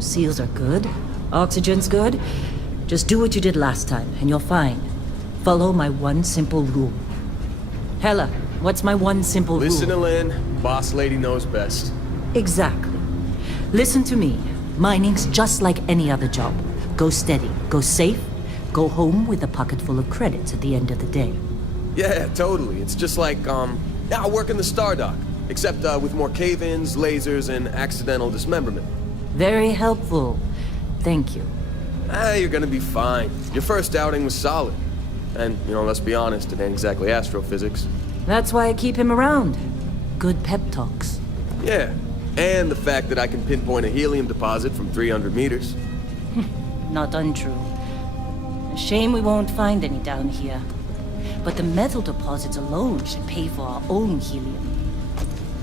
Seals are good. Oxygen's good. Just do what you did last time, and you're fine. Follow my one simple rule. Hella, what's my one simple rule? Listen to Lynn. Boss lady knows best. Exactly. Listen to me. Mining's just like any other job. Go steady, go safe, go home with a pocket full of credits at the end of the day. Yeah, totally. It's just like, I work in the Stardock. Except, with more cave-ins, lasers, and accidental dismemberment. Very helpful. Thank you. You're gonna be fine. Your first outing was solid. And, let's be honest, it ain't exactly astrophysics. That's why I keep him around. Good pep talks. Yeah, and the fact that I can pinpoint a helium deposit from 300 meters. Not untrue. A shame we won't find any down here. But the metal deposits alone should pay for our own helium.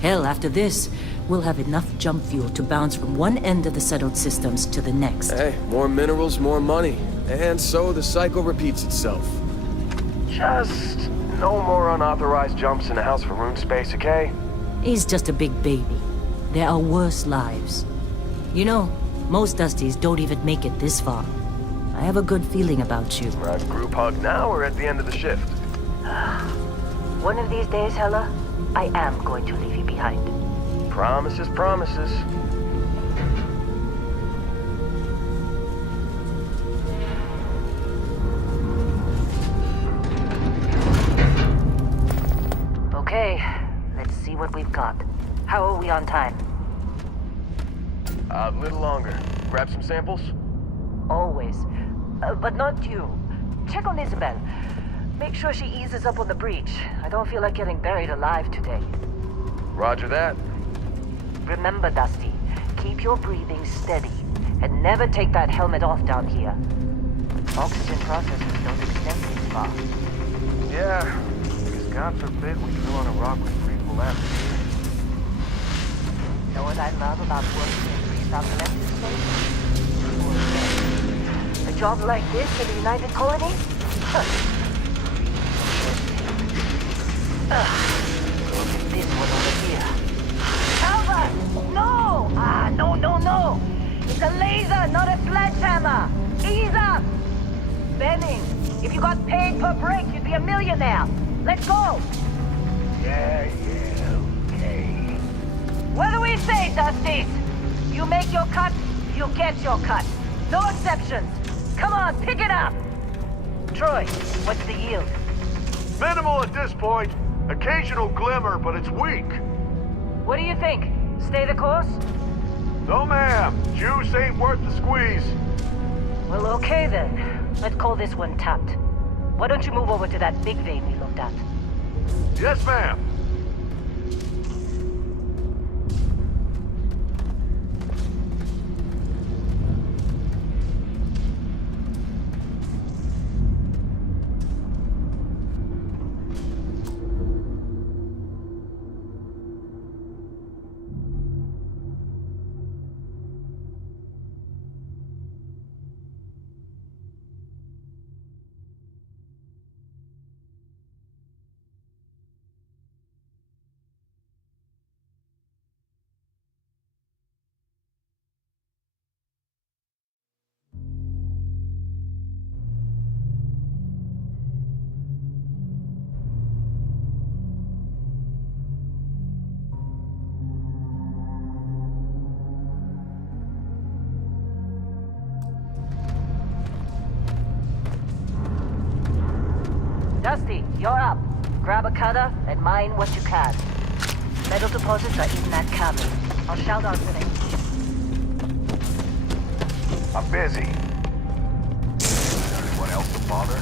Hell, after this, we'll have enough jump fuel to bounce from one end of the settled systems to the next. Hey, more minerals, more money. And so the cycle repeats itself. Just no more unauthorized jumps in the house for room space, okay? He's just a big baby. There are worse lives. You know, most Dusties don't even make it this far. I have a good feeling about you. Group hug now or at the end of the shift? One of these days, Hella, I am going to leave you behind. Promises, promises. Okay, let's see what we've got. How are we on time? A little longer. Grab some samples? Always. But not you. Check on Isabel. Make sure she eases up on the breach. I don't feel like getting buried alive today. Roger that. Remember, Dusty, keep your breathing steady. And never take that helmet off down here. Oxygen processors don't extend this far. Yeah, because God forbid we flew on a rock with breathable atmosphere. Know what I love about working in pre-stop collective space? A job like this in the United Colonies? Huh. Look at this one over here. Albert! No! No! It's a laser, not a sledgehammer! Ease up! Benning, if you got paid per break, you'd be a millionaire. Let's go! Yeah, okay. What do we say, Dusties? You make your cut, you get your cut. No exceptions. Come on, pick it up! Troy, what's the yield? Minimal at this point. Occasional glimmer, but it's weak. What do you think? Stay the course? No, ma'am. Juice ain't worth the squeeze. Well, okay then. Let's call this one tapped. Why don't you move over to that big vein we looked at? Yes, ma'am. Dusty, you're up. Grab a cutter and mine what you can. Metal deposits are in that cavern. I'll shout out when I'm busy. Anyone else to bother?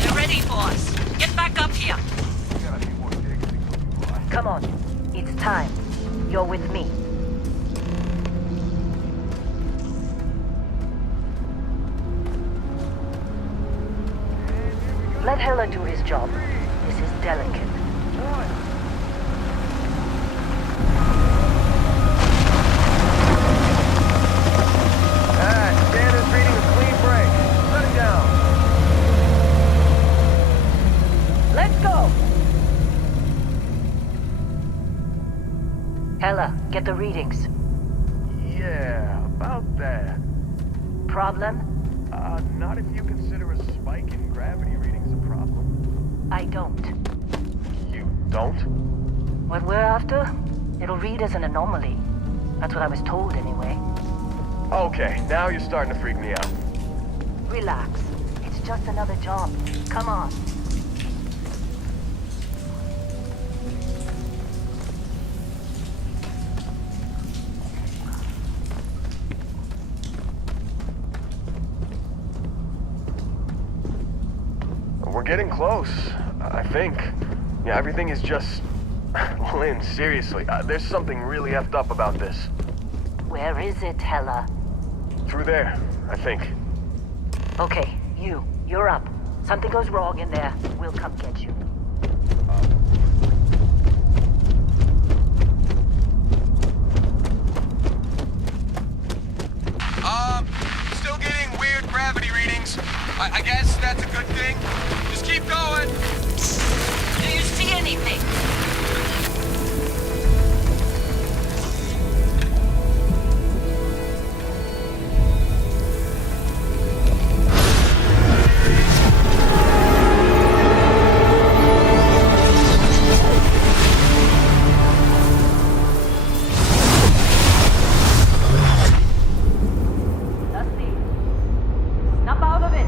They're ready for us. Get back up here. Got a few more digs to go by. Come on. It's time. You're with me. Let Hella do his job. This is delicate. Stand get the readings. Yeah, about that. Problem? Not if you consider a spike in gravity readings a problem. I don't. You don't? What we're after? It'll read as an anomaly. That's what I was told anyway. Okay, now you're starting to freak me out. Relax. It's just another job. Come on. We're getting close, I think. Yeah, everything is just... Lynn, seriously, there's something really effed up about this. Where is it, Hella? Through there, I think. Okay, you're up. Something goes wrong in there, we'll come get you. Still getting weird gravity readings. I guess that's a good thing. Just keep going. Do you see anything? Dusty, snap out of it.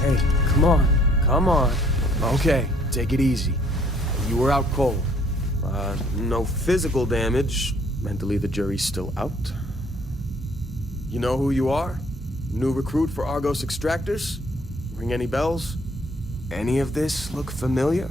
Hey, come on. Come on. Okay, take it easy. You were out cold. No physical damage. Mentally, the jury's still out. You know who you are? New recruit for Argos Extractors? Ring any bells? Any of this look familiar?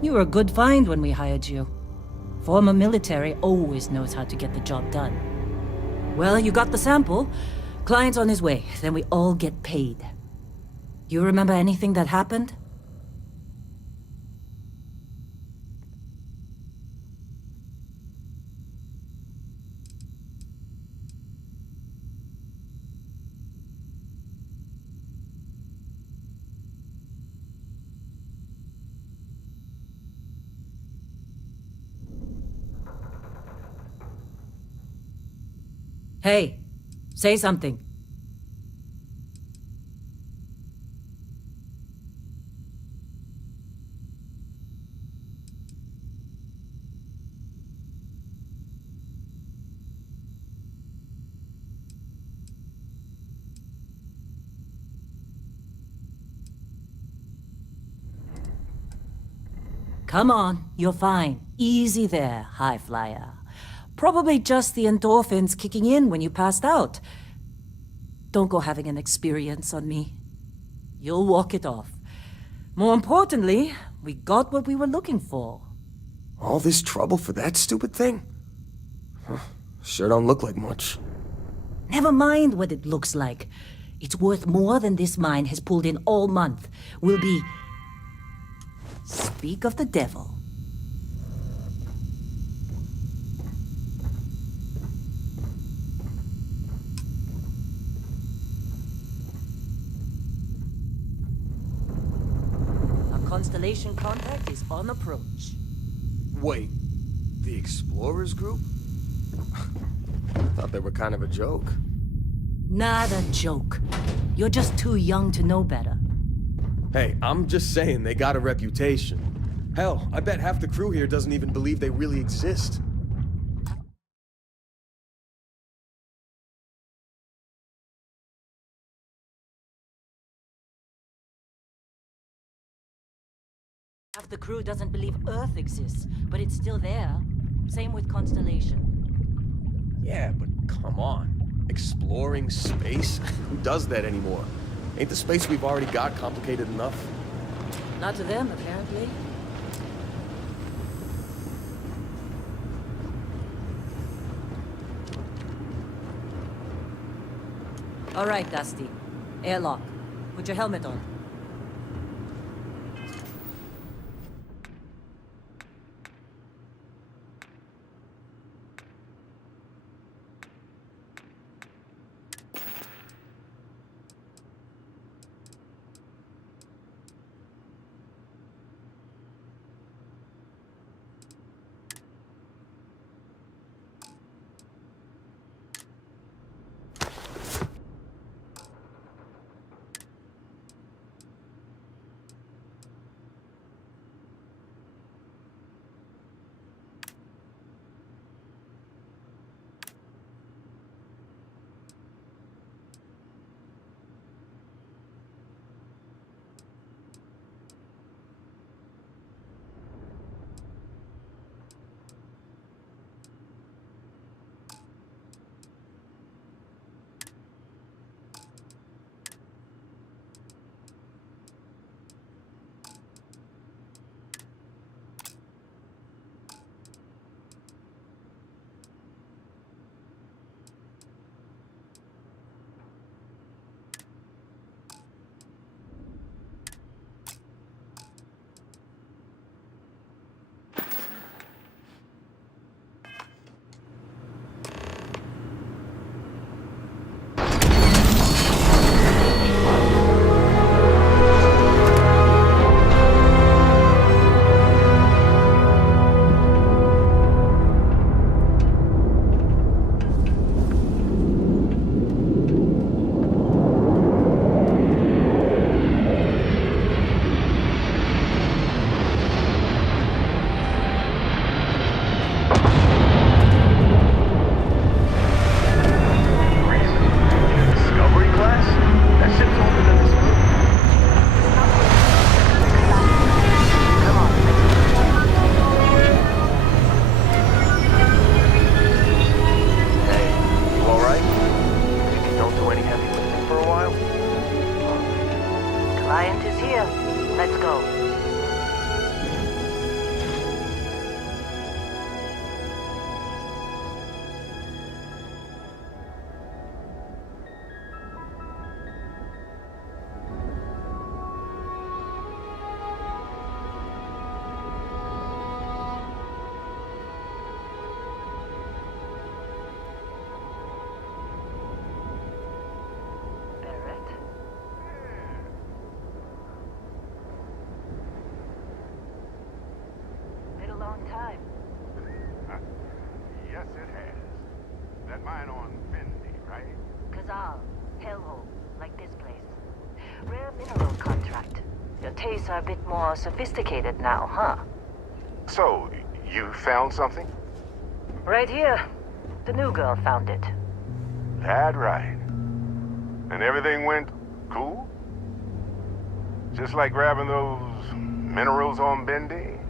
You were a good find when we hired you. Former military always knows how to get the job done. Well, you got the sample. Client's on his way, then we all get paid. You remember anything that happened? Hey, say something. Come on, you're fine. Easy there, high flyer. Probably just the endorphins kicking in when you passed out. Don't go having an experience on me. You'll walk it off. More importantly, we got what we were looking for. All this trouble for that stupid thing? Huh, sure don't look like much. Never mind what it looks like. It's worth more than this mine has pulled in all month. We'll be... Speak of the devil. Our Constellation contact is on approach. Wait, the Explorers group? I thought they were kind of a joke. Not a joke. You're just too young to know better. Hey, I'm just saying they got a reputation. Hell, I bet half the crew here doesn't even believe they really exist. Half the crew doesn't believe Earth exists, but it's still there. Same with Constellation. Yeah, but come on. Exploring space? Who does that anymore? Ain't the space we've already got complicated enough? Not to them, apparently. All right, Dusty. Airlock. Put your helmet on. tastes are a bit more sophisticated now, huh? So, you found something? Right here. The new girl found it. That right. And everything went cool? Just like grabbing those minerals on Bendy?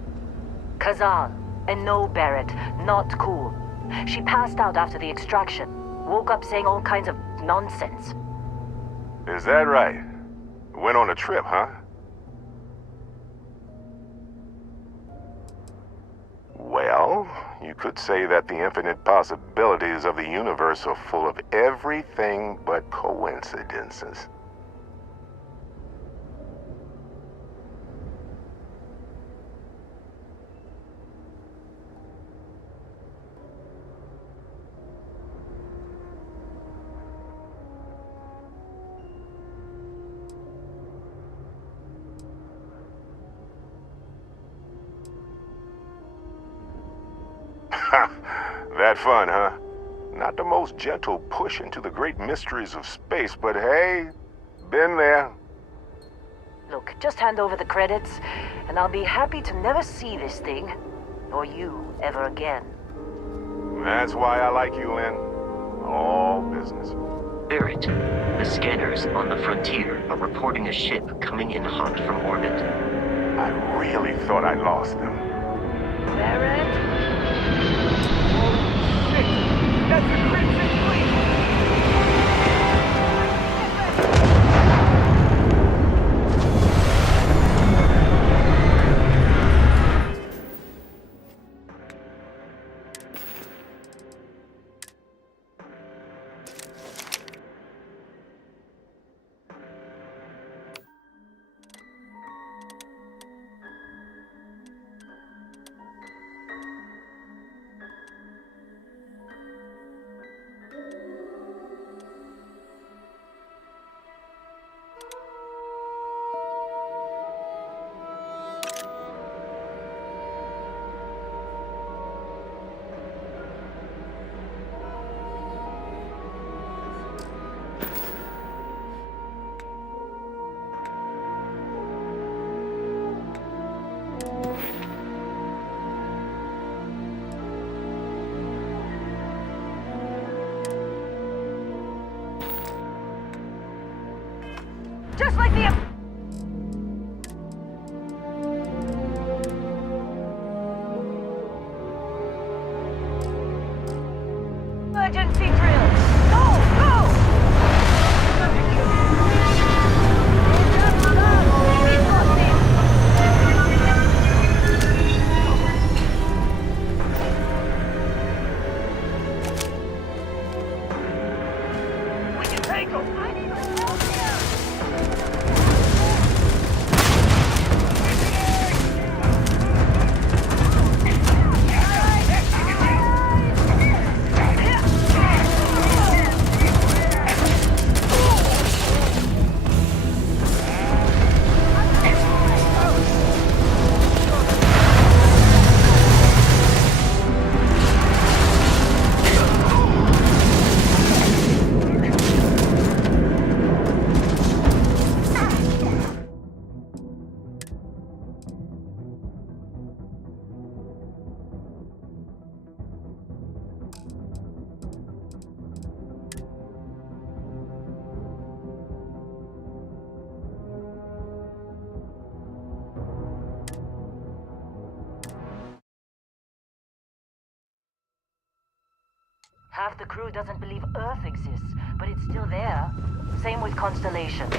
Kazal. And no, Barrett. Not cool. She passed out after the extraction. Woke up saying all kinds of nonsense. Is that right? Went on a trip, huh? Well, you could say that the infinite possibilities of the universe are full of everything but coincidences. That fun, huh? Not the most gentle push into the great mysteries of space, but hey, been there. Look, just hand over the credits, and I'll be happy to never see this thing, or you, ever again. That's why I like you, Lynn. All business. Barrett, the scanners on the frontier are reporting a ship coming in hot from orbit. I really thought I lost them. Barrett? That's the Crimson Fleet! Just like the... Emergency drill! Go! Go! We can take them! I need help here! Half the crew doesn't believe Earth exists, but it's still there. Same with Constellation.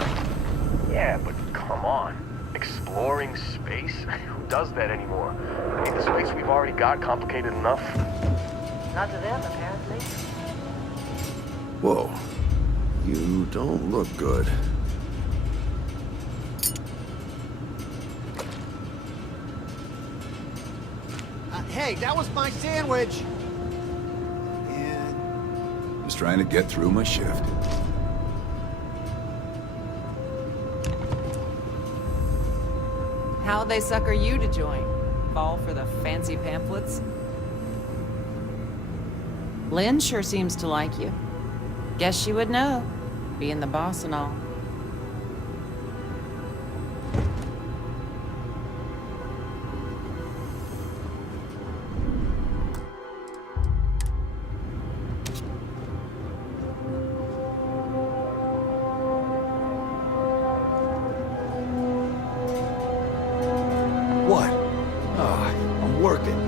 Yeah, but come on. Exploring space? Who does that anymore? Ain't the space we've already got complicated enough? Not to them, apparently. Whoa. You don't look good. Hey, that was my sandwich! Just trying to get through my shift. How'd they sucker you to join? Fall for the fancy pamphlets? Lynn sure seems to like you. Guess she would know, being the boss and all. What? Ah, I'm working.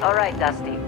All right, Dusty.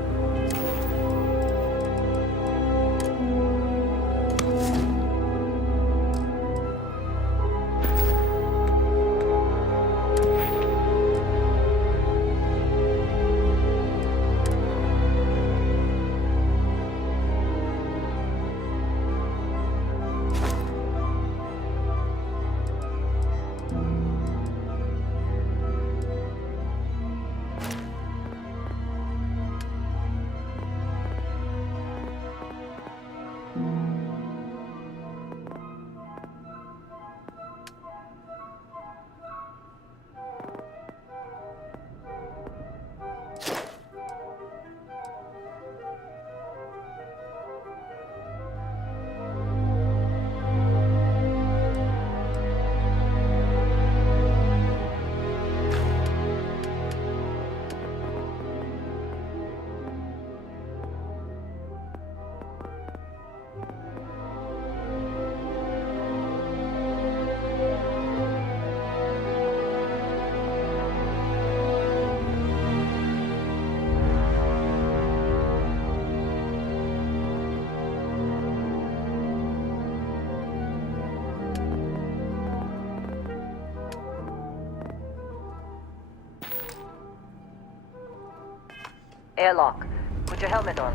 Airlock. Put your helmet on.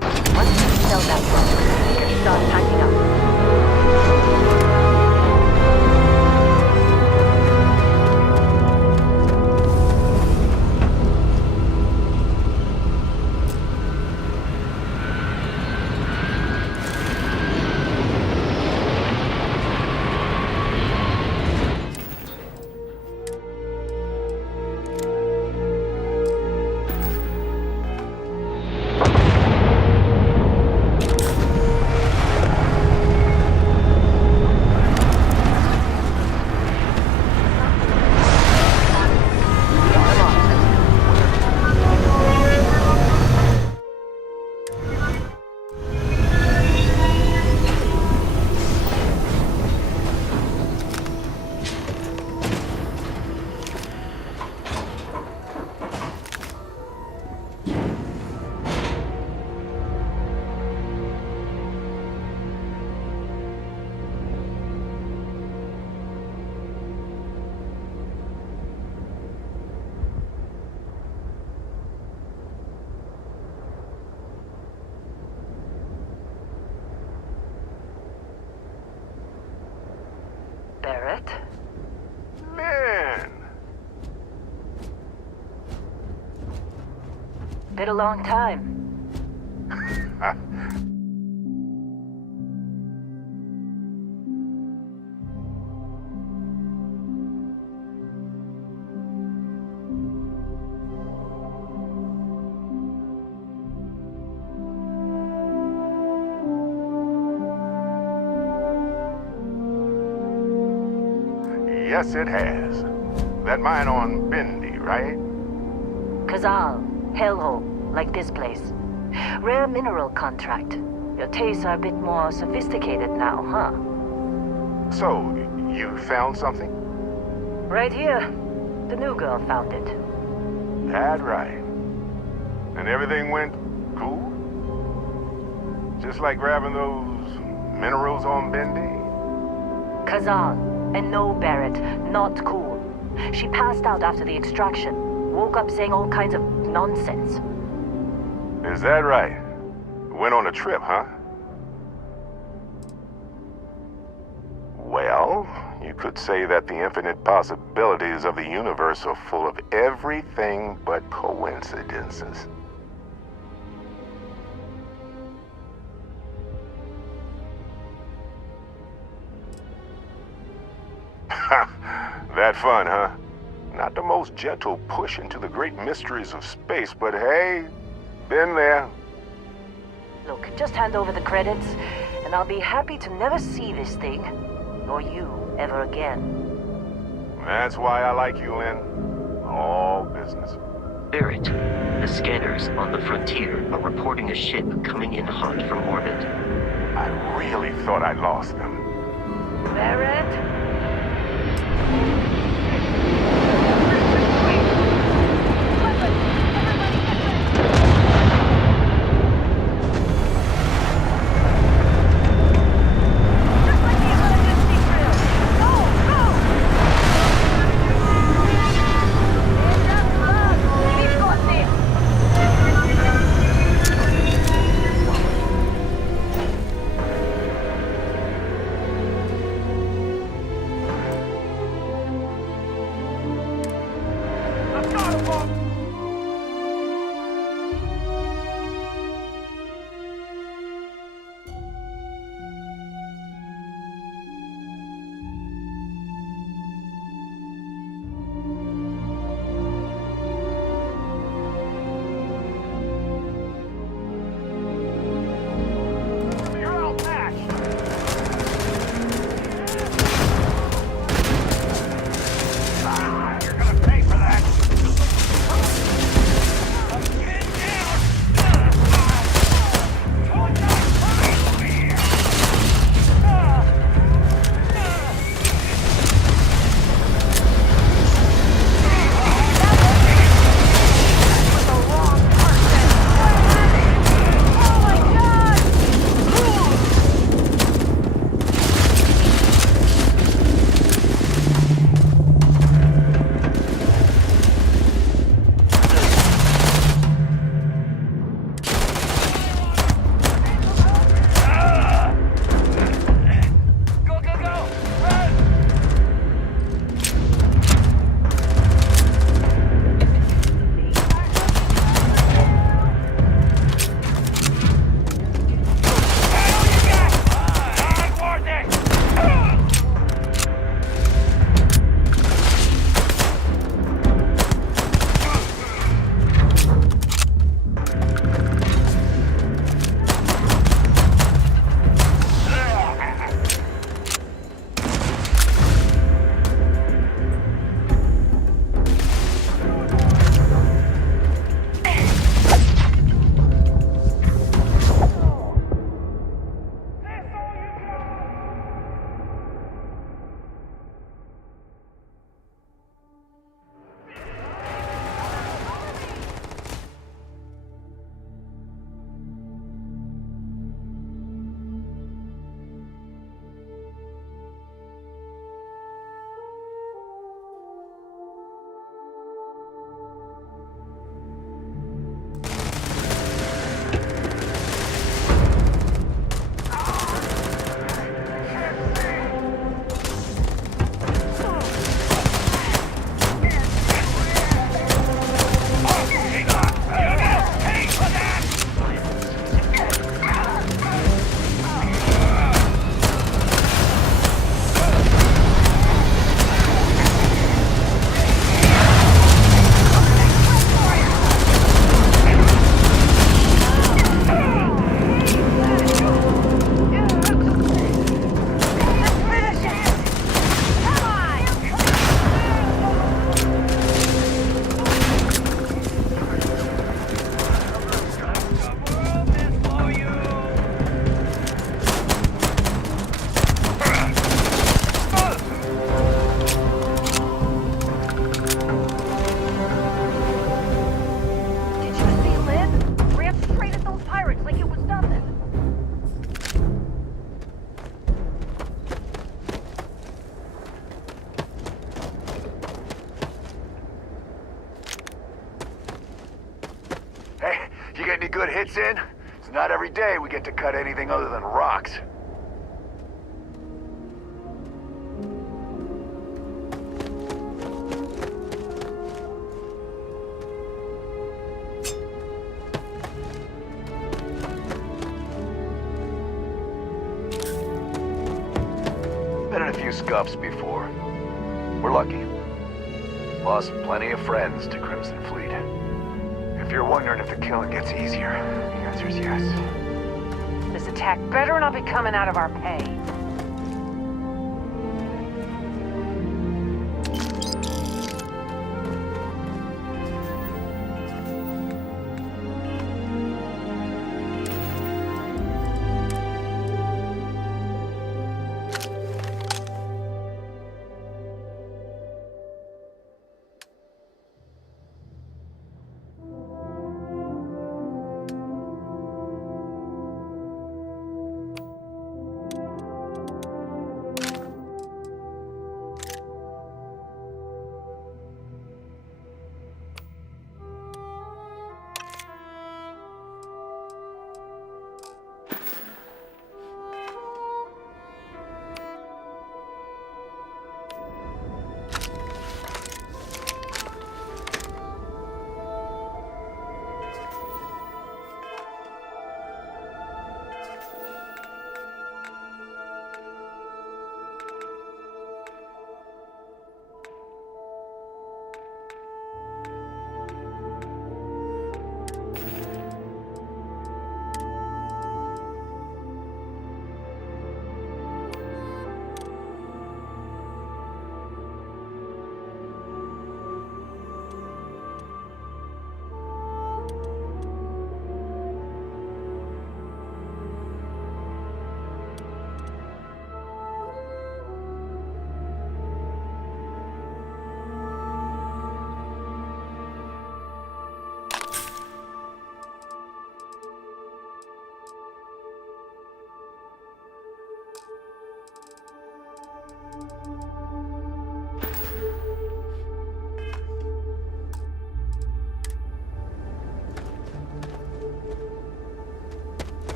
Once you sell that one, you can start packing up. Barrett? Man! Been a long time. Yes, it has. That mine on Bendy, right? Kazal, hellhole, like this place. Rare mineral contract. Your tastes are a bit more sophisticated now, huh? So, you found something? Right here. The new girl found it. That right. And everything went cool? Just like grabbing those minerals on Bendy? Kazal. And no, Barrett, not cool. She passed out after the extraction. Woke up saying all kinds of nonsense. Is that right? Went on a trip, huh? Well, you could say that the infinite possibilities of the universe are full of everything but coincidences. That fun, huh? Not the most gentle push into the great mysteries of space, but hey, been there. Look, just hand over the credits, and I'll be happy to never see this thing, or you, ever again. That's why I like you, Lynn. All Barrett, the scanners on the frontier are reporting a ship coming in hot from orbit. I really thought I lost them. Barrett? You get any good hits in? It's not every day we get to cut anything other than rocks. Been in a few scuffs before. We're lucky. Lost plenty of friends to Crimson Fleet. If you're wondering if the killing gets easier, the answer's yes. This attack better not be coming out of our pay.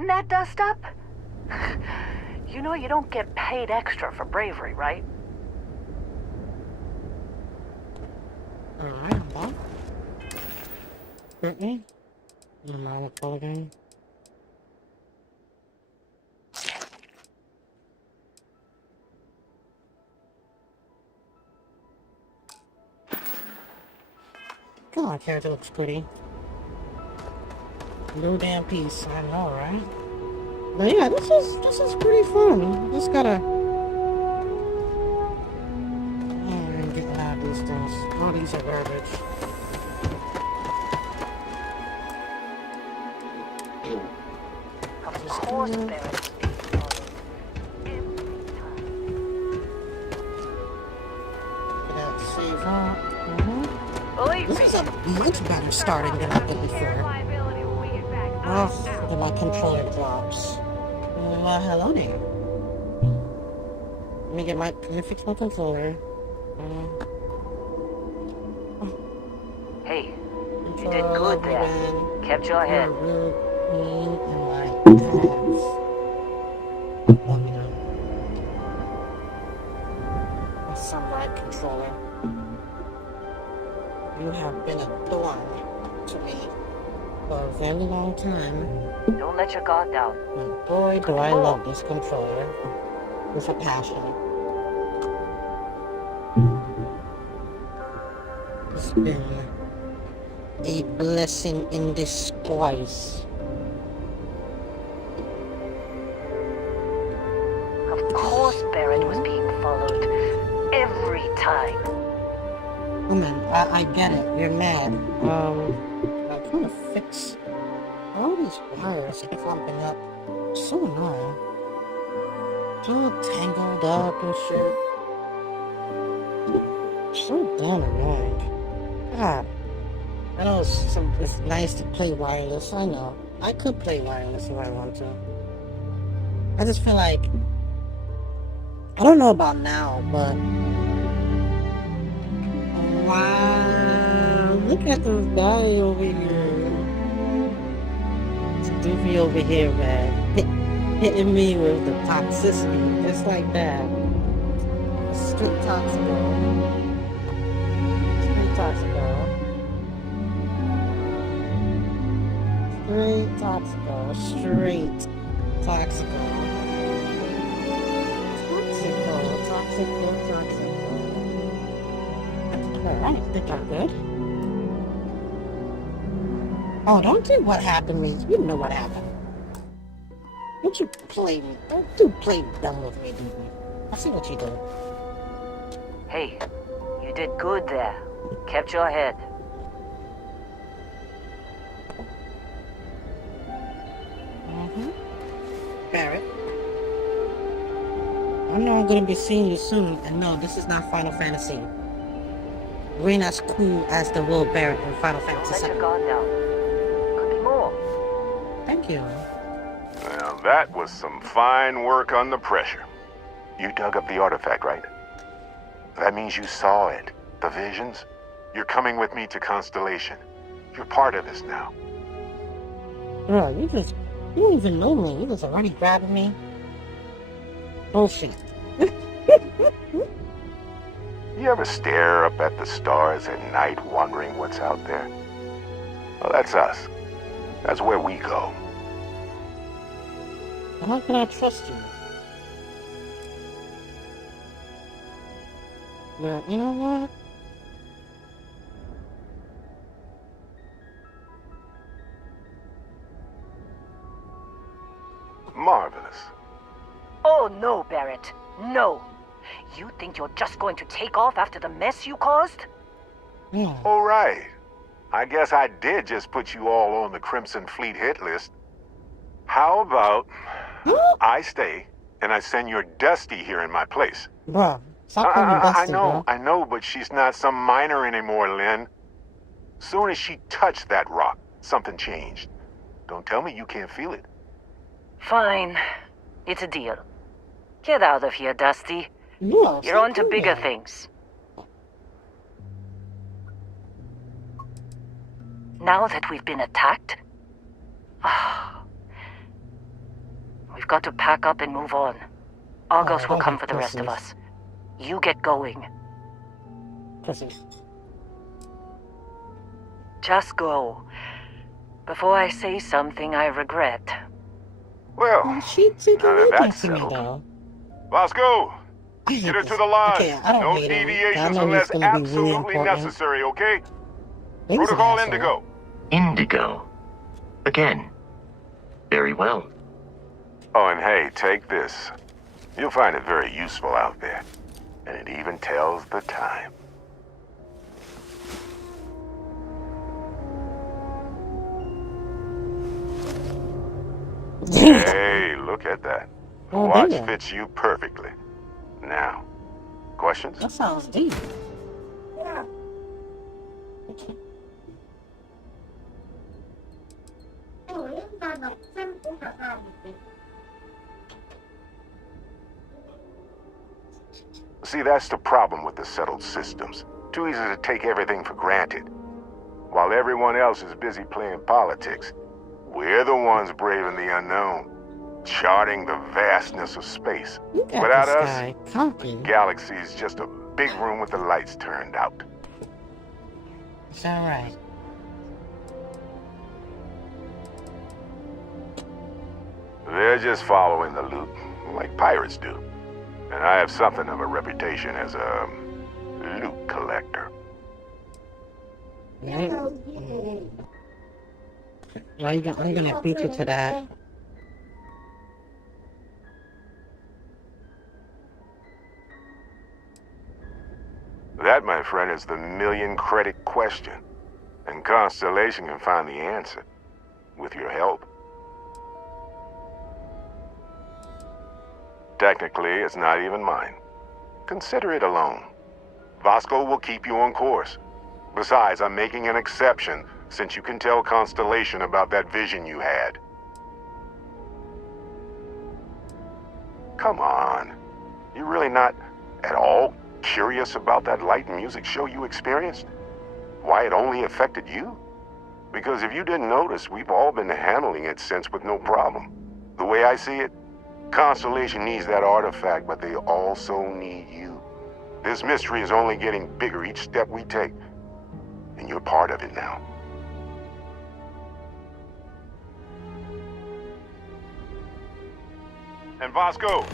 Isn't that dust up? You know you don't get paid extra for bravery, right? Alright, well. Brittany? You mind to call again? Come on, character looks pretty. No damn piece, I know, right? But yeah, this is pretty fun. Just gotta getting out of these things. All these are garbage. Of course, Barrett. Save up. Believe This me. is a much better starting than I did before. Oh, then my controller drops. Well, hello there. Let me get my fix my controller. Hey, you did good there. Kept your head. Sunlight controller. You have been a thorn to me for a very long time. Don't let your guard down. And boy, do I love this controller with a passion. It's been a blessing in disguise. Of course Barrett was being followed. Every time. Oh man, I get it. You're mad. I'm trying to fix all these wires clumping up. So annoying. It's all tangled up and shit. So damn annoying. God. I know it's nice to play wireless. I know. I could play wireless if I want to. I just feel like I don't know about now, but wow, look at this guy over here. It's Doofy over here, man. Hitting me with the toxicity, just like that. Straight toxico. Straight toxico. Straight toxico. Straight toxico. Toxico. Alright, good job, good. Oh, don't do what happened means. You know what happened. Don't you play me. Don't play dumb with me, dude. I see what you do. Hey, you did good there. Kept your head. Barrett. I know I'm gonna be seeing you soon, and no, this is not Final Fantasy. We ain't as cool as the Will Barrett in Final Don't Fantasy let your VII. guard down. Could be more. Thank you. Well, that was some fine work under pressure. You dug up the artifact, right? That means you saw it. The visions? You're coming with me to Constellation. You're part of this now. Bro, you don't even know me. You just already grabbing me. Bullshit. You ever stare up at the stars at night wondering what's out there? Well, that's us. That's where we go. How can I trust you? Well, you know what? Marvelous. Oh no, Barrett. No. You think you're just going to take off after the mess you caused? Yeah. All right. I guess I did just put you all on the Crimson Fleet hit list. How about I stay and I send your Dusty here in my place? Bruh, stop calling me Dusty, I know, but she's not some minor anymore, Lynn. Soon as she touched that rock, something changed. Don't tell me you can't feel it. Fine. It's a deal. Get out of here, Dusty. No, You're on to bigger things. Now that we've been attacked, We've got to pack up and move on. Argos will don't come be for the rest of pussies. us. You get going. Pussies. Just go. Before I say something I regret. Well, Oh, she now can that read that that's to me, settled. though. Vasco, I hate get her this. to the lodge. Okay, I don't No hate him. I deviations know he's unless gonna be really absolutely important. necessary, okay? He's an Protocol asshole. Indigo. Indigo. Again. Very well. Oh, and hey, take this. You'll find it very useful out there. And it even tells the time. Hey, look at that. The Oh, watch damn. fits you perfectly. Now, questions? That sounds deep. See, that's the problem with the settled systems. Too easy to take everything for granted. While everyone else is busy playing politics, we're the ones braving the unknown, charting the vastness of space. You got Without this us, guy cocky. Galaxy's just a big room with the lights turned out. It's alright. They're just following the loot, like pirates do. And I have something of a reputation as a loot collector. Well, I'm gonna beat you to that. That, my friend, is the million-credit question. And Constellation can find the answer. With your help. Technically, it's not even mine. Consider it a loan. Vasco will keep you on course. Besides, I'm making an exception, since you can tell Constellation about that vision you had. Come on. You really not at all curious about that light and music show you experienced? Why it only affected you? Because if you didn't notice, we've all been handling it since with no problem. The way I see it, Constellation needs that artifact, but they also need you. This mystery is only getting bigger each step we take, and you're part of it now. And Vasco,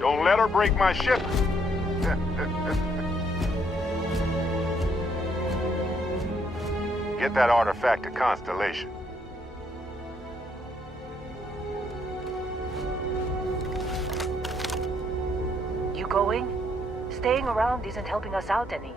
don't let her break my ship. Get that artifact to Constellation. You going? Staying around isn't helping us out any.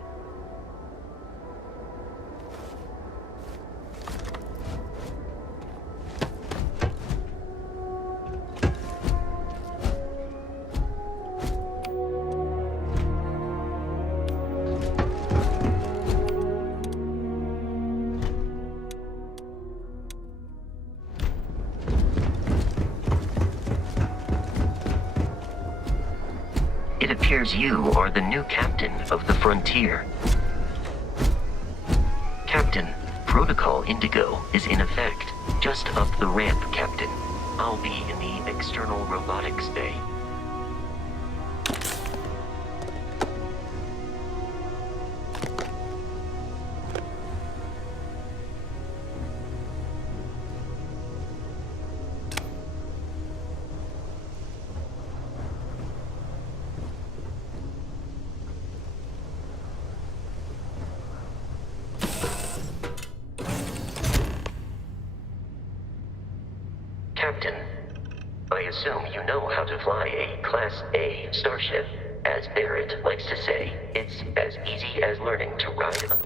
It appears you are the new captain of the Frontier. Captain, Protocol Indigo is in effect. Just up the ramp, Captain. I'll be in the external robotics bay. Captain, I assume you know how to fly a Class A starship. As Barrett likes to say, it's as easy as learning to ride a...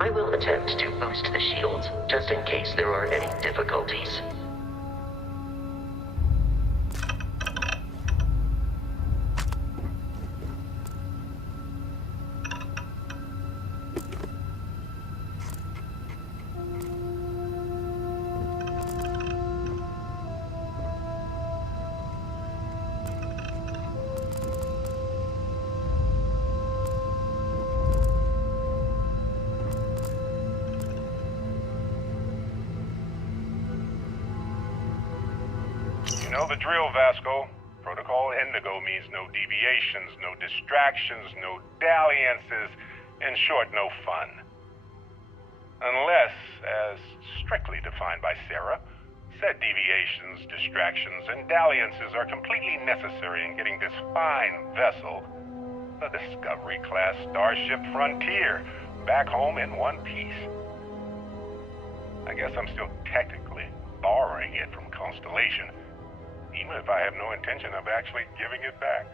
I will attempt to boost the shields, just in case there are any difficulties. You know the drill, Vasco. Protocol Indigo means no deviations, no distractions, no dalliances, in short, no fun. Unless, as strictly defined by Sarah, said deviations, distractions, and dalliances are completely necessary in getting this fine vessel, the Discovery-class Starship Frontier, back home in one piece. I guess I'm still technically borrowing it from Constellation, even if I have no intention of actually giving it back.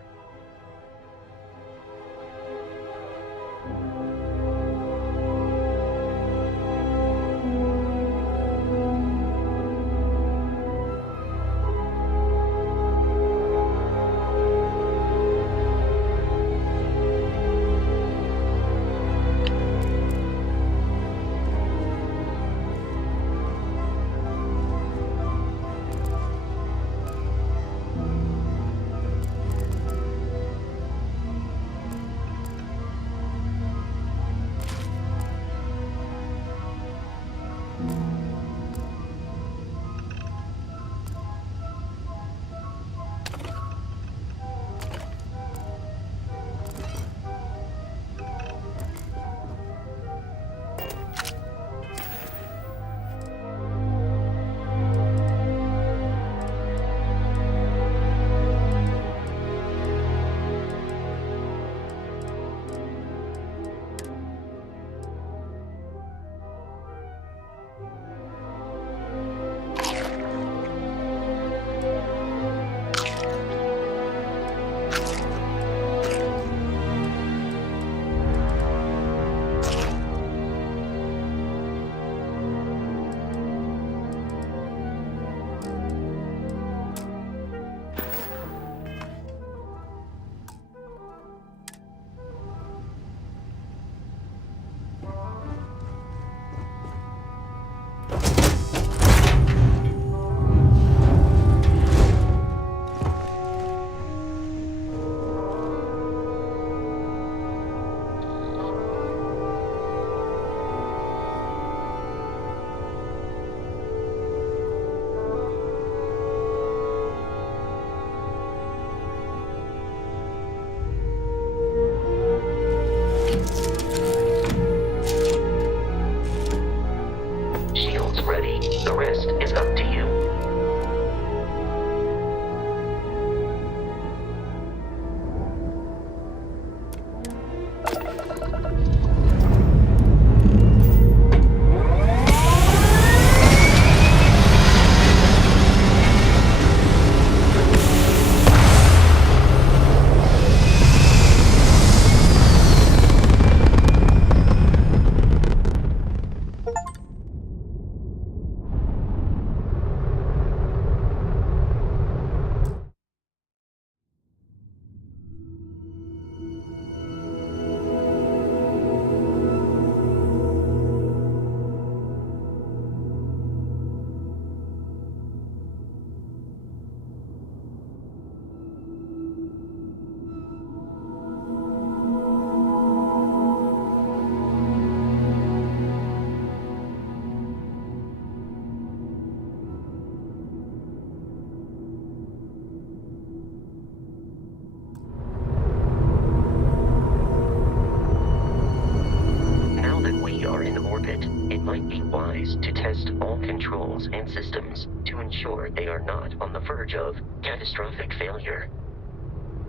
might be wise to test all controls and systems to ensure they are not on the verge of catastrophic failure.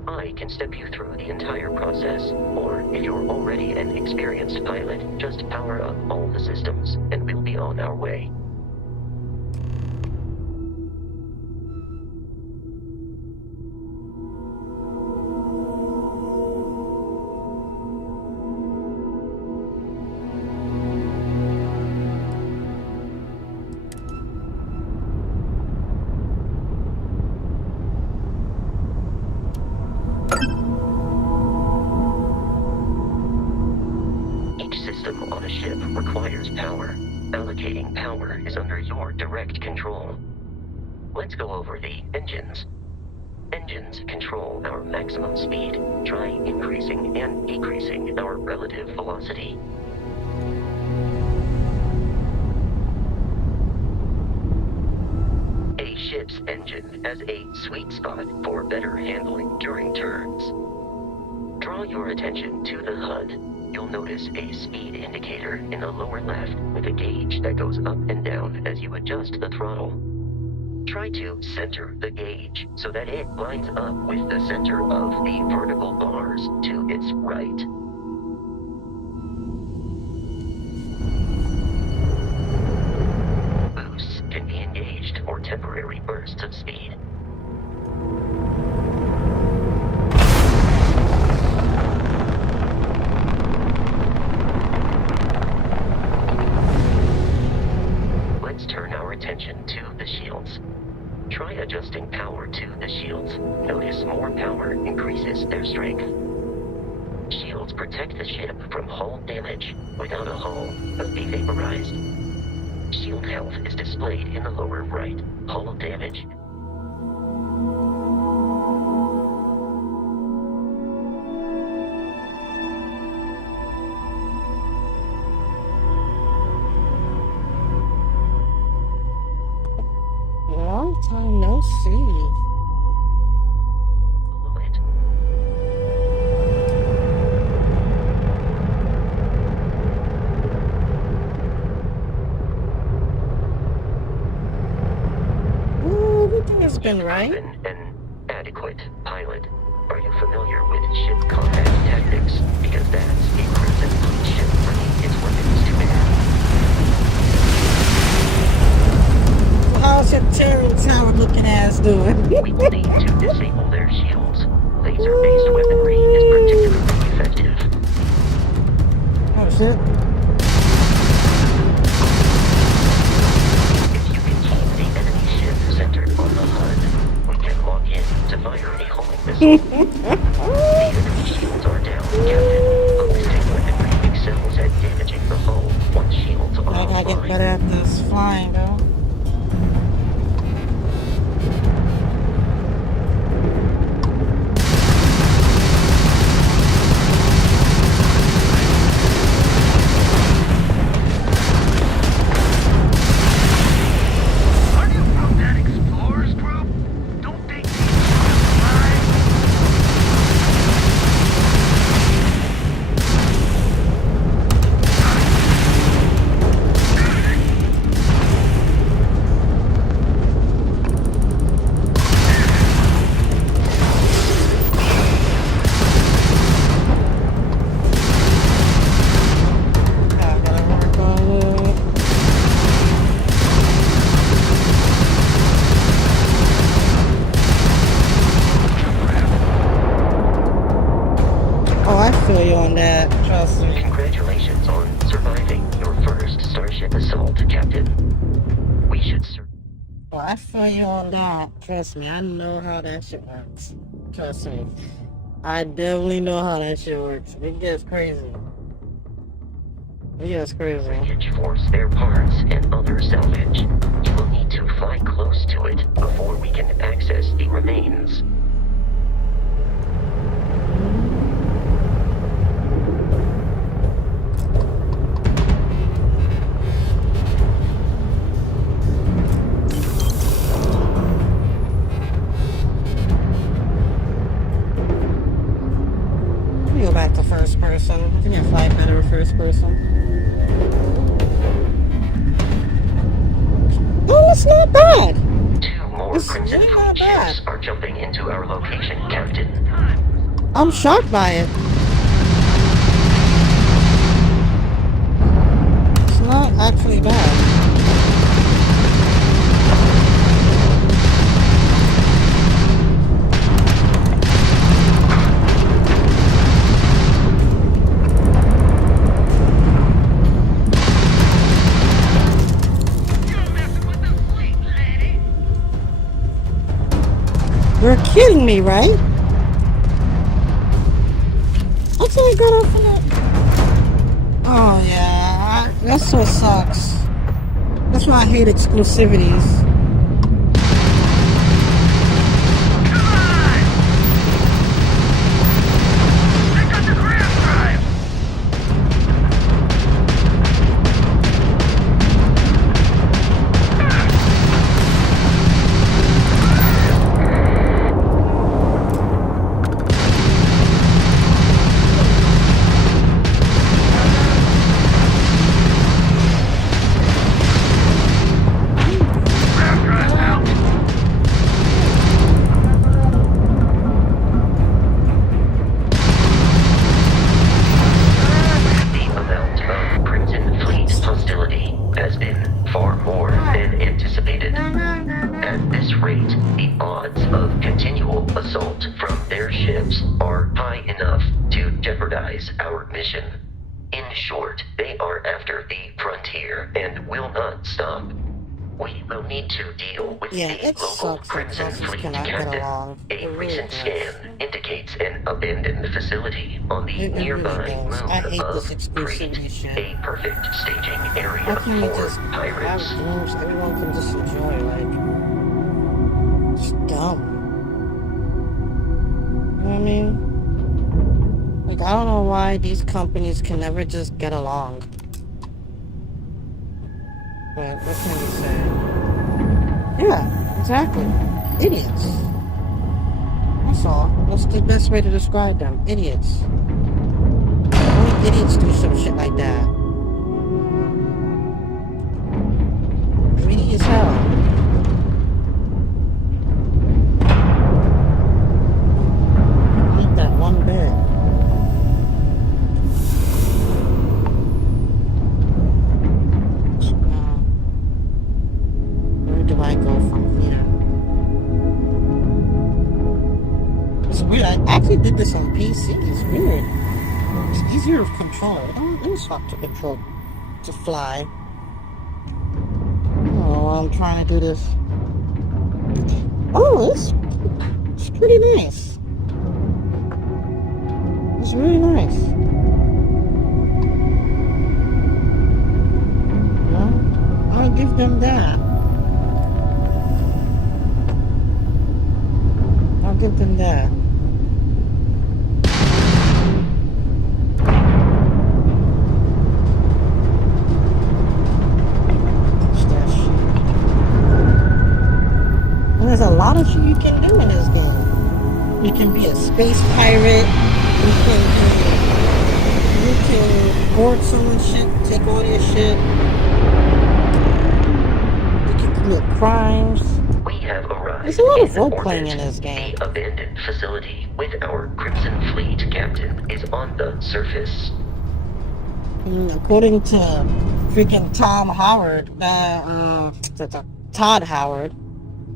I can step you through the entire process, or if you're already an experienced pilot, just power up all the systems, and we'll be on our way. Let's go over the engines. Engines control our maximum speed. Try increasing and decreasing our relative velocity. A ship's engine as a sweet spot for better handling during turns. Draw your attention to the HUD. You'll notice a speed indicator in the lower left with a gauge that goes up and down as you adjust the throttle. Try to center the gauge so that it lines up with the center of the vertical bars to its right. Boosts can be engaged for temporary bursts of speed. Let's turn our attention to the shields. Try adjusting power to the shields. Notice more power increases their strength. Shields protect the ship from hull damage. Without a hull, but be vaporized. Shield health is displayed in the lower right. Hull damage. Long time no see. Below it. Ooh, everything has been You've right. proven an adequate pilot. Are you familiar with ship combat tactics? Because that's a Crimson Fleet ship bringing its weapons to bear. How's your Terran Tower looking ass doing? We will need to disable their shields. Laser-based weaponry is particularly effective. Oh shit. If you can keep the enemy ship centered on the HUD, we can lock in to fire a homing missile. The enemy shields are down, Captain. Ballistic weaponry excels at damaging the hull once shields are I gotta get offline. better at this flying though. Are you from that explorers group? Don't they teach you to fly? I gotta work on it. Oh, I feel you on that. Trust me. Congratulations on surviving your first Starship assault, Captain. We should Oh, I feel you on that. Trust me, I know how that shit works. Trust me. I definitely know how that shit works. It gets crazy. It gets crazy. wreckage for spare parts and other salvage. You will need to fly close to it before we can access the remains. Let me go back to first person. I think I fly better with first person. Oh, it's not bad. 2 more It's Crimson really not Fleet bad. ships are jumping into our location, Captain. I'm shocked by it. It's not actually bad. You're kidding me, right? That's what I got off of that. Oh yeah, that so sucks. That's why I hate exclusivities. rate, the odds of continual assault from their ships are high enough to jeopardize our mission. In short, they are after the frontier and will not stop. We will need to deal with Yeah, the it local sucks that Crimson bosses Fleet cannot get captain. along. A It really recent does. scan indicates an abandoned facility on the It really nearby does. moon I hate this of exclusivity Crete, shit. a perfect staging area Why can't we for just have pirates. games everyone can just enjoy? Like, it's dumb. You know what I mean? Like, I don't know why these companies can never just get along. But what can we say? Yeah, exactly. Idiots. That's all. What's the best way to describe them? Idiots. Only idiots do some shit like that. Greedy as hell. I need that one bed. Where do I go from here? It's weird. I actually did this on PC. It's weird. It's easier to control. It's hard to control. To fly. Oh, I'm trying to do this. Oh, it's pretty nice. It's really nice. Well, I'll give them that. I'll give them that. There's a lot of shit you can do in this game. You can be a space pirate. You can board someone's ship, take all their shit. You can commit crimes. We have arrived. There's a lot of in role playing orbit. in this game. The abandoned facility with our Crimson Fleet captain is on the surface. According to freaking Tom Howard, Todd Howard,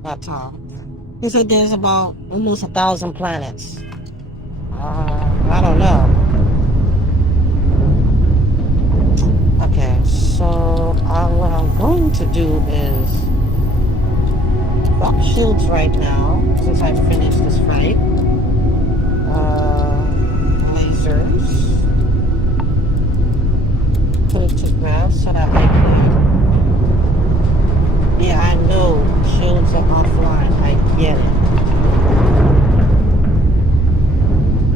not Tom. He said there's about almost 1,000 planets. I don't know. Okay, so what I'm going to do is drop shields right now since I finished this fight. Lasers. Put it to grab so that I can. Yeah, I know shields are offline. I get it.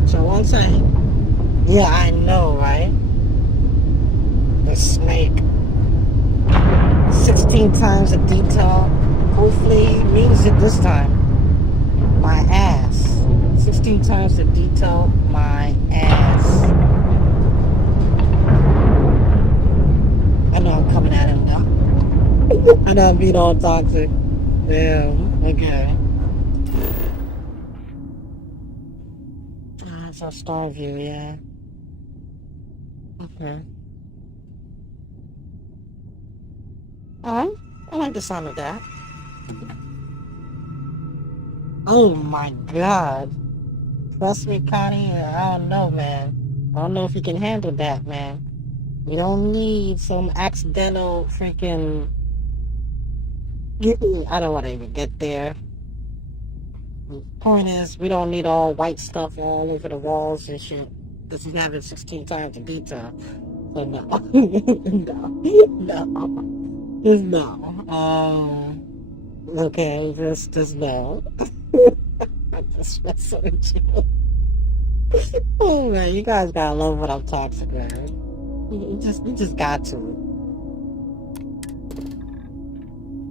So once yeah, I know, right? The snake. 16 times the detail. Hopefully he means it this time. My ass. 16 times the detail. My ass. I know I'm coming at him now. I know I'm being all toxic. Damn. Okay. It's a star view, yeah. Okay. Alright. I like the sound of that. Oh my god. Trust me, Connie, I don't know, man. I don't know if you can handle that, man. You don't need some accidental freaking... I don't want to even get there. The point is, we don't need all white stuff all over the walls and shit. This is having 16 times the detail. So no. No. Just no. Okay, just no. I'm just messing with you. Oh man, you guys gotta love what I'm talking about. You just got to.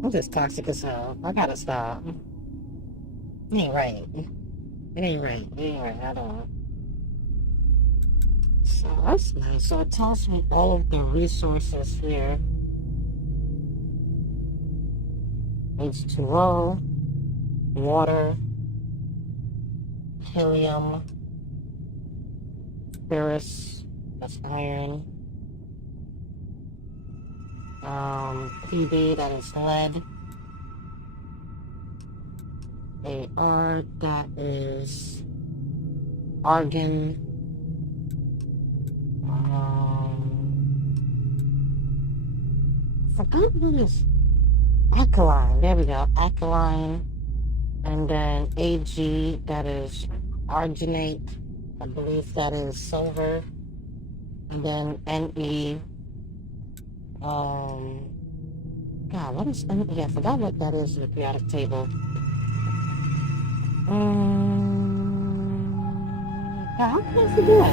I'm just toxic as hell. I gotta stop. It ain't right. It ain't right at all. So that's nice. So it tells me all of the resources here. H2O, water, helium, ferrous, that's iron, PB, that is lead, a R that is argon. Forgot what is alkaline. There we go, alkaline. And then AG, that is arginate. I believe that is silver. And then NE. God, what is NE? I forgot what that is in the periodic table. How can I forget?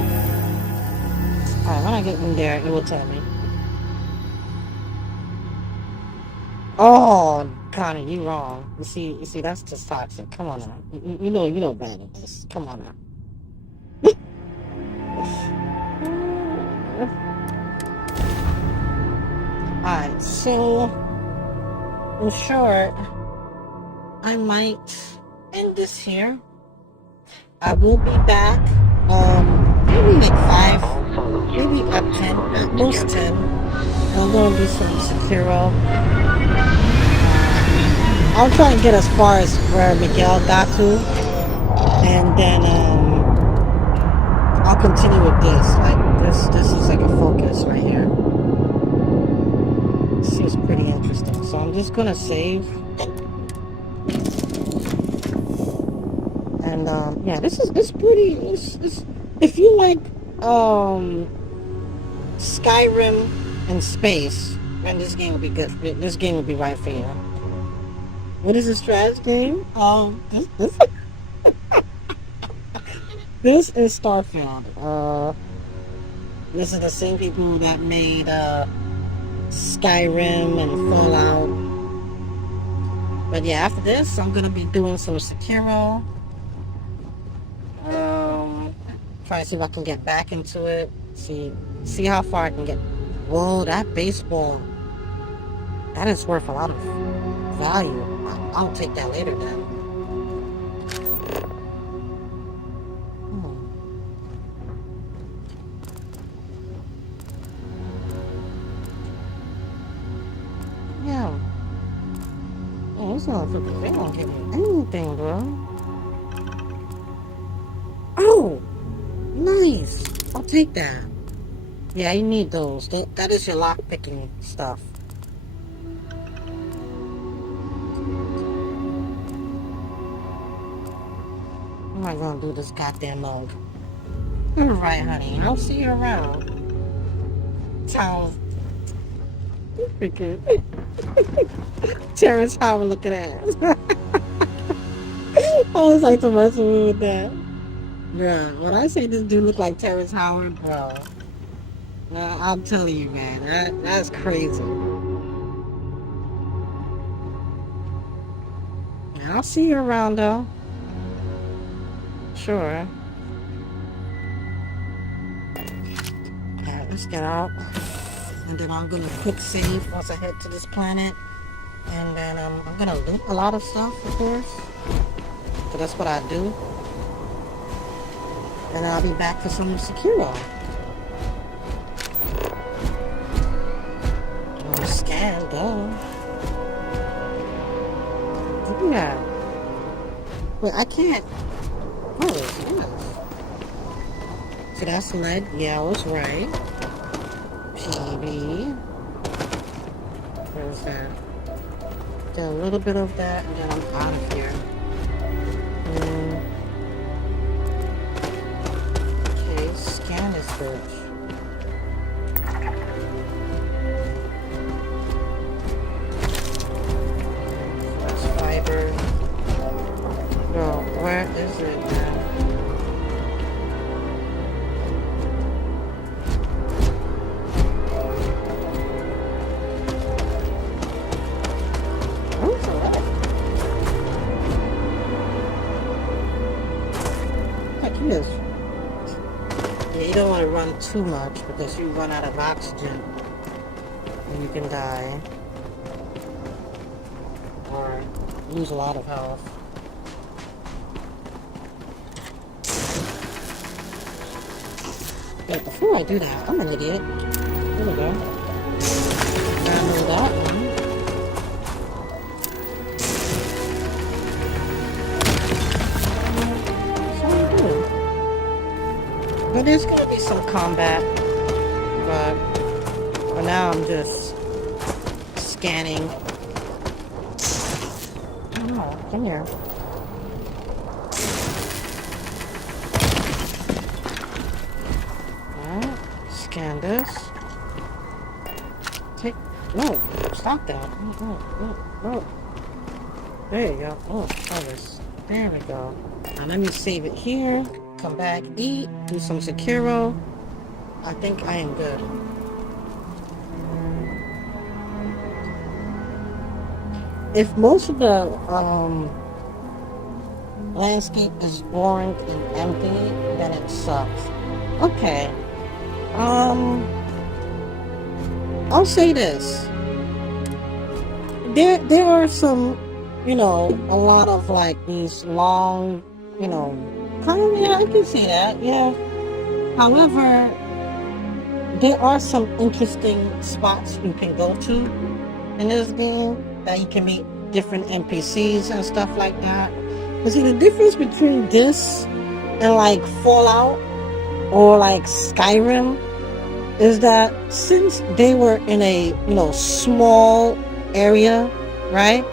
Alright, when I get in there, it will tell me. Oh, Connor, you wrong. You see, that's just toxic. Come on now. You know better than this. Come on now. Alright, so in short, I might end this here. I will be back. Maybe like 5, maybe up 10, at most 10. I'm gonna do some Sekiro. I'll try and get as far as where Miguel got to, and then I'll continue with this. Like this is like a focus right here. This seems pretty interesting. So I'm just gonna save. And yeah, it's pretty. It's if you like Skyrim and space, then this game will be good. This game will be right for you. What is a strategy game? This is Starfield. This is the same people that made Skyrim and Fallout. But yeah, after this, I'm gonna be doing some Sekiro. Try to see if I can get back into it. See how far I can get. Whoa, that baseball. That is worth a lot of value. I'll take that later then. Yeah. Oh, this motherfucker, they won't give me anything, bro. Oh! Nice! I'll take that. Yeah, you need those. That is your lock-picking stuff. I'm not gonna do this goddamn mode. Alright, honey. I'll see you around. Ciao. Freaking Terrence Howard looking at. I always like to mess with that. Bruh, when I say this dude look like Terrence Howard, bro, I'm telling you, man, that's crazy. Yeah, I'll see you around, though. Sure. Alright, let's get out. And then I'm gonna quick save once I head to this planet. And then I'm gonna loot a lot of stuff, of course. So that's what I do. And I'll be back for some Sekiro. I'm scared, though. Look at that. Wait, I can't. Oh, it's nice. So that's lead. Yeah, I was right. PB. There's that. Do a little bit of that, and then I'm out of here. Okay, scan this bitch. That's fiber. Bro, where is it now? Yeah, you don't want to run too much because you run out of oxygen and you can die or lose a lot of health. Wait, before I do that, I'm an idiot. There we go. Download that one. there's gonna be some combat, but for now I'm just scanning. Oh, come here. Alright, scan this. No, stop that. No. There you go. Oh, this. There we go. Now let me save it here. Come back, eat, do some Sekiro. I think I am good. If most of the landscape is boring and empty, then it sucks. Okay. I'll say this. There are some, a lot of like these long, kind of, yeah, I can see that, yeah. However, there are some interesting spots you can go to in this game that you can meet different NPCs and stuff like that. But see, the difference between this and like Fallout or like Skyrim is that since they were in a, small area, right?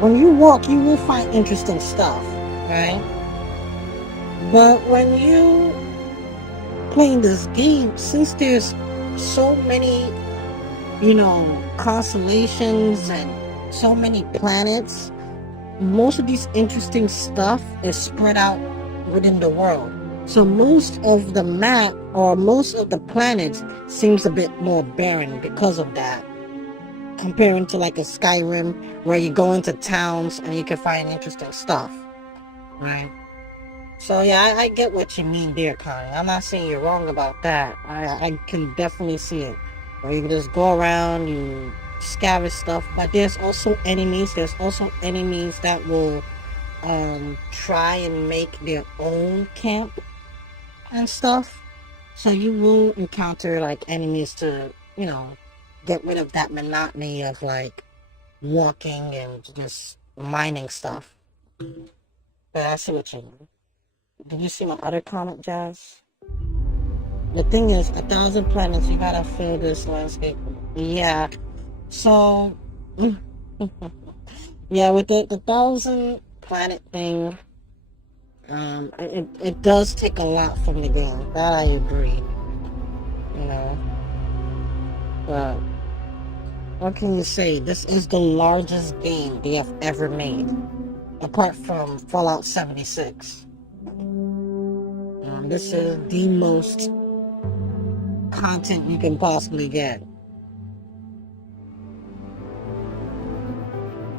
When you walk, you will find interesting stuff, right? But when you playing this game, since there's so many, constellations and so many planets, most of these interesting stuff is spread out within the world. So most of the map or most of the planets seems a bit more barren because of that. Comparing to like a Skyrim where you go into towns and you can find interesting stuff, right? So yeah, I get what you mean there, Connie. I'm not saying you're wrong about that. I can definitely see it. Where you can just go around, you scavenge stuff, but there's also enemies. There's also enemies that will try and make their own camp and stuff. So you will encounter like enemies to, get rid of that monotony of like walking and just mining stuff. But I see what you mean. Did you see my other comment, Jazz? The thing is, 1,000 planets, you gotta fill this landscape. Yeah. So, yeah, with the 1,000 planet thing, it does take a lot from the game. That I agree. But what can you say? This is the largest game they have ever made, apart from Fallout 76. This is the most content you can possibly get,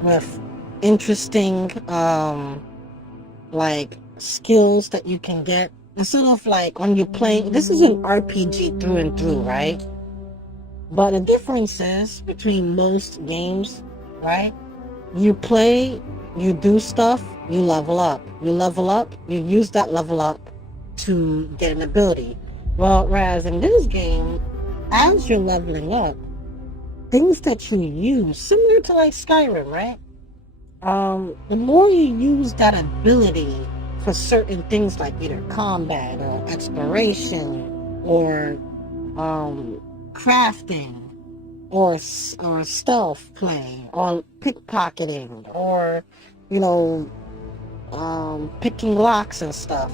with interesting like skills that you can get instead of like when you play. This is an RPG through and through, right? But the difference is between most games, right? You play, you do stuff, you level up. You level up, you use that level up to get an ability. Well, whereas in this game, as you're leveling up, things that you use, similar to like Skyrim, right? The more you use that ability for certain things like either combat or exploration or crafting or stealth play or pickpocketing or picking locks and stuff,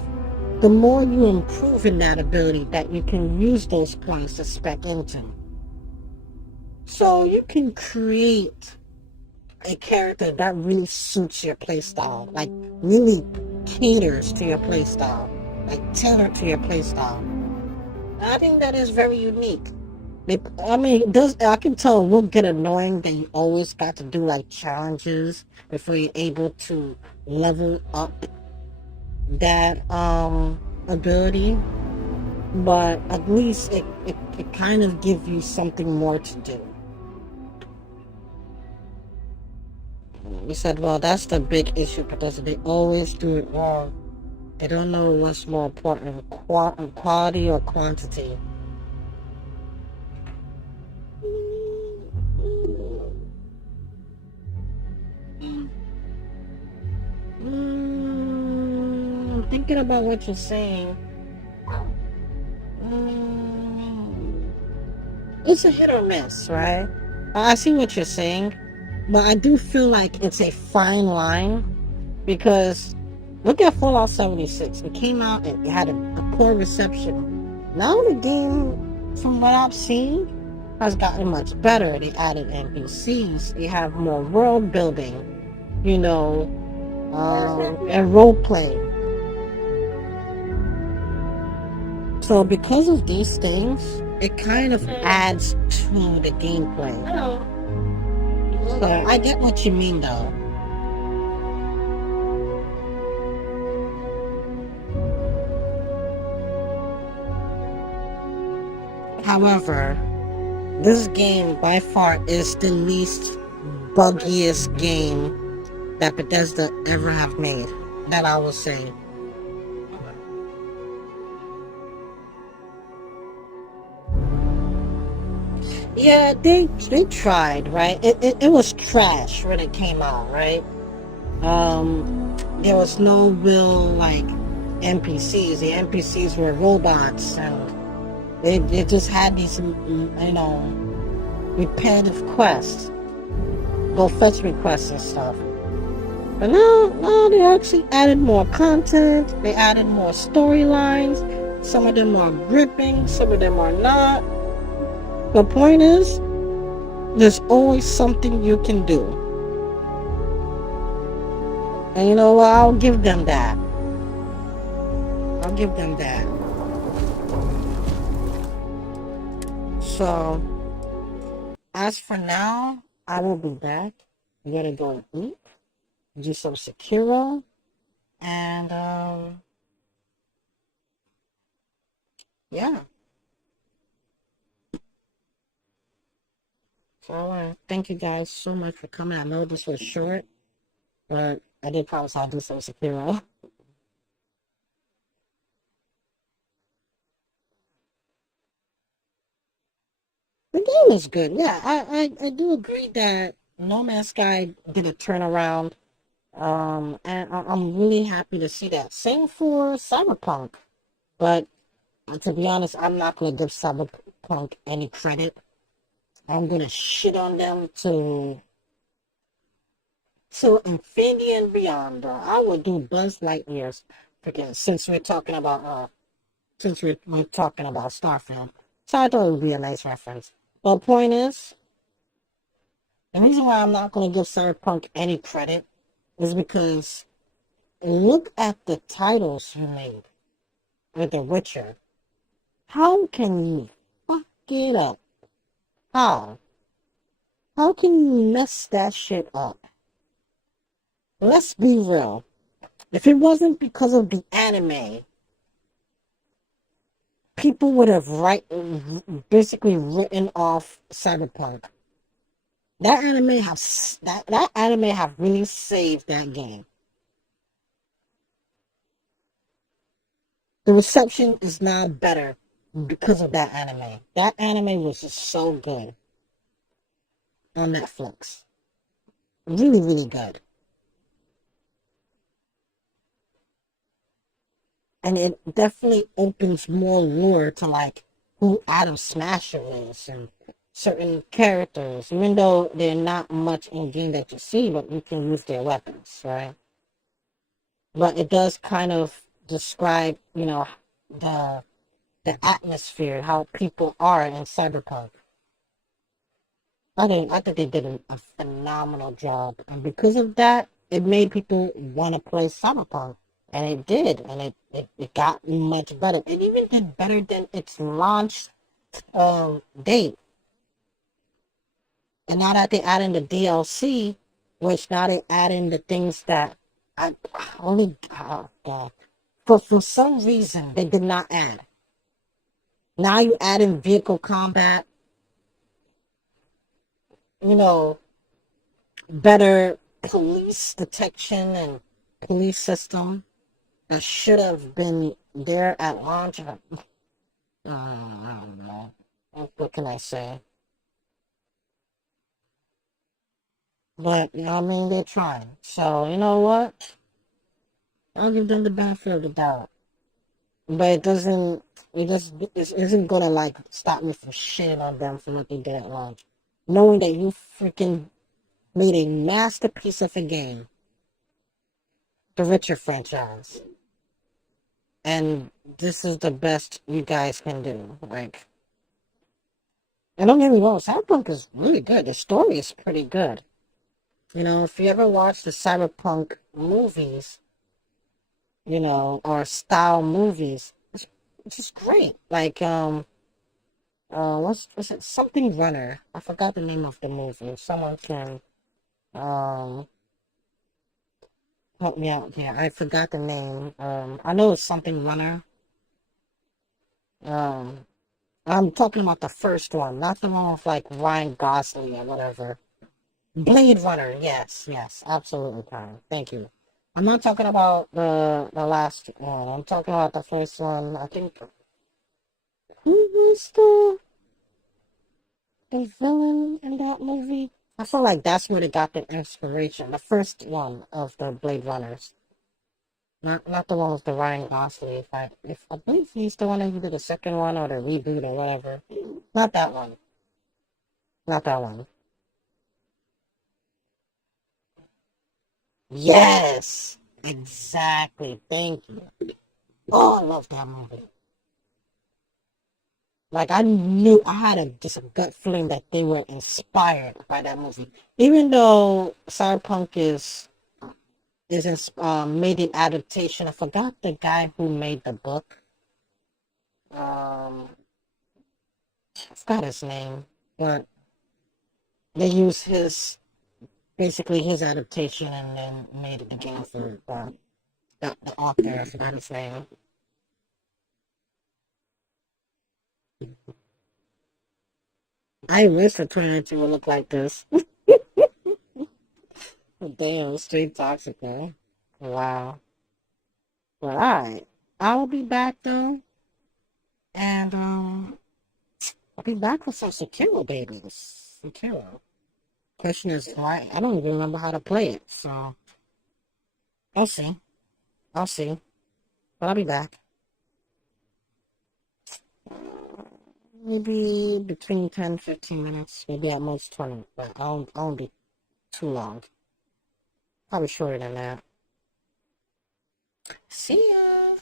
the more you improve in that ability that you can use those points to spec into. So you can create a character that really suits your playstyle, like really caters to your playstyle, like tailored to your playstyle. I think that is very unique. I mean, I can tell it will get annoying that you always got to do like challenges before you're able to level up that ability, but at least it kind of gives you something more to do. We said, well, that's the big issue because they always do it wrong. They don't know what's more important, quality or quantity. I'm thinking about what you're saying. It's a hit or miss, right? I see what you're saying, but I do feel like it's a fine line because look at Fallout 76. It came out and it had a poor reception. Now the game, from what I've seen, has gotten much better. They added NPCs. They have more world building, you know, and role playing. So because of these things, it kind of adds to the gameplay. So I get what you mean though. However, this game by far is the least buggiest game that Bethesda ever have made. That I will say. Yeah, they tried, right? It was trash when it came out, right? There was no real like NPCs. The NPCs were robots, and they just had these, you know, repetitive quests, go fetch requests and stuff. But now they actually added more content. They added more storylines. Some of them are gripping, some of them are not. The point is, there's always something you can do. And you know what? I'll give them that. I'll give them that. So, as for now, I will be back. I'm gonna go and eat, do some Sekiro, and yeah. So I want to thank you guys so much for coming. I know this was short, but I did promise I'll do some Sekiro. The game is good. Yeah, I do agree that No Man's Sky did a turnaround. And I'm really happy to see that. Same for Cyberpunk. But to be honest, I'm not going to give Cyberpunk any credit. I'm going to shit on them to infinity and beyond. I would do Buzz Lightyear's because since we're talking about Starfield. So I thought it would be a nice reference. But the point is, the reason why I'm not going to give Cyberpunk any credit is because look at the titles you made with The Witcher. How can you fuck it up? How? How can you mess that shit up? Let's be real. If it wasn't because of the anime, people would have basically written off Cyberpunk. That anime have really saved that game. The reception is now better because of that anime. That anime was just so good on Netflix. Really, really good. And it definitely opens more lore to like who Adam Smasher is and certain characters, even though they're not much in game that you see, but you can use their weapons, right? But it does kind of describe, you know, the atmosphere, how people are in Cyberpunk. I think they did a phenomenal job, and because of that, it made people want to play Cyberpunk, and it did, and it got much better. It even did better than its launch date. And now that they add in the DLC, which now they add in the things that for some reason they did not add. Now you add in vehicle combat, you know, better police detection and police system that should have been there at launch. I don't know. What can I say? But, you know what I mean? They're trying. So, you know what? I'll give them the benefit of the doubt. but it isn't gonna like stop me from shitting on them for what they did wrong. Knowing that you freaking made a masterpiece of a game, the Witcher franchise, and this is the best you guys can do. Like, and don't get me wrong, Cyberpunk is really good. The story is pretty good. You know, if you ever watch the Cyberpunk movies, you know, or style movies, it's just great. Like, was it something Runner? I forgot the name of the movie. If someone can, help me out here. I forgot the name. I know it's something Runner. Um, I'm talking about the first one, not the one with like Ryan Gosling or whatever. Blade Runner, yes, absolutely, Karen. Thank you. I'm not talking about the last one. I'm talking about the first one. I think who was the villain in that movie? I feel like that's where they got the inspiration. The first one of the Blade Runners. Not the one with the Ryan Gosling. If I believe he's the one who did the second one or the reboot or whatever. Not that one. Not that one. Yes! Exactly. Thank you. Oh, I love that movie. Like, I knew I had just a gut feeling that they were inspired by that movie. Even though Cyberpunk is made an adaptation. I forgot the guy who made the book. I forgot his name, but they used basically his adaptation and then made it the game for the author. I forgot his name. I wish the 2019 would look like this. Damn, straight toxic, man. Wow. Well, alright. I will be back though. And I'll be back with some Sekiro babies. Sekiro. Question is why I don't even remember how to play it, so I'll see. I'll see. But I'll be back. Maybe between 10 15 minutes, maybe at most 20, but I won't be too long. Probably shorter than that. See ya!